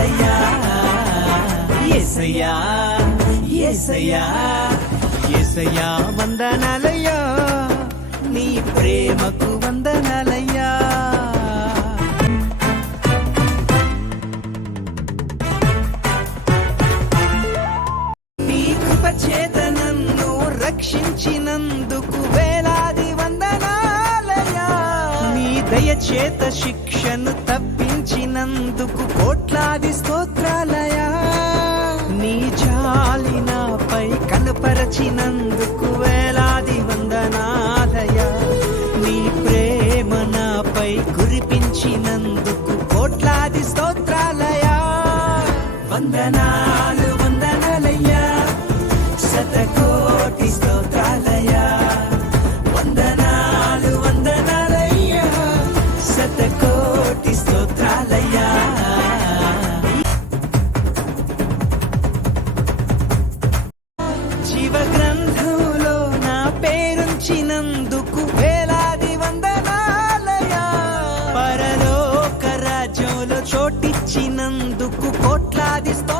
స్తోత్రాలయ్యా ఏసయ్యా ఏసయ్యా ఏసయ్యా వందనాలయ్యా. నీ ప్రేమకు వందనాలయ్యా. చేత శిక్షను తప్పించినందుకు కోట్లాది స్తోత్రాలయా. నీ జాలి నాపై కనపరచినందుకు వేలాది వందనాలయా. నీ ప్రేమ నాపై కురిపించినందుకు కోట్లాది స్తోత్రాలయా. వందనాలు. పేరుంచినందుకు వేలాది వందనాలయా పరలోక రాజ్యంలో చోటిచ్చినందుకు కోట్లాది స్తోత్రాలయా